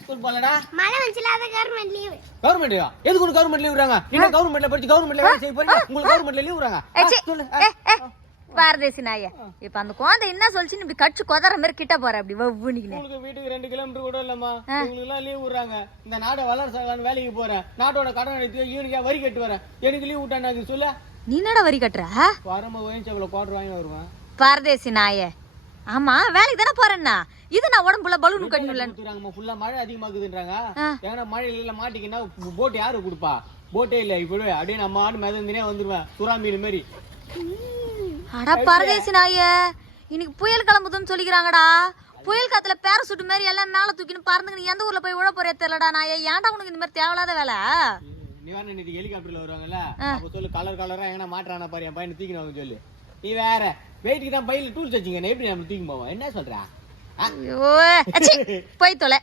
School போலடா. மழை வந்துச்சுல அத கவர்மெண்ட் லீவ். கவர்மெண்ட்டா? எதுக்கு உனக்கு கவர்மெண்ட் லீவ் விடுறாங்க? நீங்க கவர்மெண்ட்ல படிச்சு கவர்மெண்ட்ல வேலை செய்ய போறீங்க. உங்களுக்கு கவர்மெண்ட்ல லீவ் விடுறாங்க. சொல்லு. பாரதேசி நாயே. இப்ப அந்த குழந்தை என்ன சொல்லுச்சு இப்படி கடிச்சு கொதற மாதிரி கிட்ட போற அப்படி வவ்வுனிக்கினே. உங்களுக்கு வீட்டுக்கு 2 கிலோமீட்டர் கூட இல்லம்மா. உங்களுக்கு எல்லாம் லீவ் விடுறாங்க. இந்த நாடை வளர்ச்சாங்கன்னு வேலைக்கு போறேன். நாட்டோட கடன் எடுத்து யூனிக்கா வரி கட்டி வரேன். எனக்கு லீவ் விட்டாங்க சொல்ல. நீ என்னடா வரி கட்டுற? வரமா ஓயஞ்சவள குவார்டர் வாங்கி வருவேன். பாரதேசி நாயே. ஆமா வேலைக்கு தானே போறேன்னா இது நான் உடம்புல பலூன் கட்டணும்ல. ஃபுல்லா மழை அதிகமாகுதுன்றாங்க. ஏன்னா மழை இல்ல மாட்டிக்கினா போட் யாரு கொடுப்பா? போட்டே இல்ல இப்பவே அப்படியே நம்ம ஆடு மிதந்துனே வந்துருவேன் சுறா மீன் மாதிரி. அட பாரதேசி நாயே. இன்னைக்கு புயல் கிளம்புதுன்னு சொல்லிக்கிறாங்கடா. புயல் காத்துல பேரசூட் மாதிரி எல்லாம் மேல தூக்கின்னு பறந்துங்க. நீ எந்த ஊர்ல போய் உழ போறே தெரியலடா நாயே. ஏன்டா உனக்கு இந்த மாதிரி தேவையில்லாத வேலை? நிவாரண நிதி ஹெலிகாப்டர்ல வருவாங்கல்ல, அப்ப சொல்லு கலர் கலரா எங்கன்னா மாட்டானா பாரு என் பையனை தூக்கின்னு வாங்க சொல்லு. நீ வேற வெயிட்டுக்கு தான் பையில டூல்ஸ் வச்சுங்க எப்படி நம்ம தூக்கி போவோம்? என்ன சொல்ற? போய் தொலை.